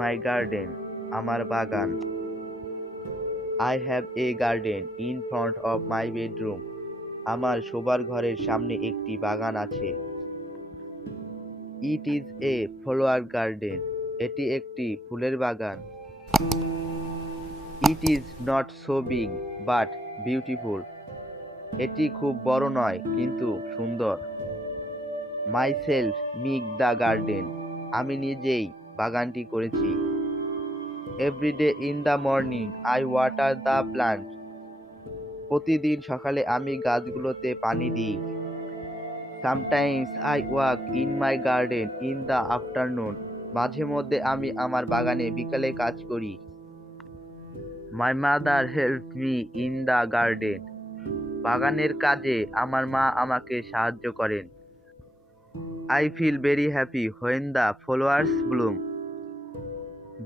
মাই garden, আমার বাগান। I have a garden in front of my bedroom, আমার শোবার ঘরের সামনে একটি বাগান আছে। It is a flower garden, এটি একটি ফুলের বাগান। It is not so big but beautiful, এটি খুব বড় নয় কিন্তু সুন্দর। Myself make the garden, আমি নিজেই বাগানটি করেছি। Every day in the morning I water the plant, প্রতিদিন সকালে আমি গাছগুলোতে পানি দিই। Sometimes I walk in my garden in the afternoon, মাঝে মধ্যে আমি আমার বাগানে বিকালে কাজ করি। My mother help me in the garden, বাগানের কাজে আমার মা আমাকে সাহায্য করেন। I feel very happy when the flowers bloom,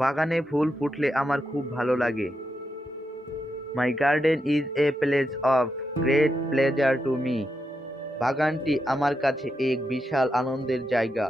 বাগানে ফুল ফুটলে আমার খুব ভালো লাগে। My garden is a place of great pleasure to me, বাগানটি আমার কাছে এক বিশাল আনন্দের জায়গা।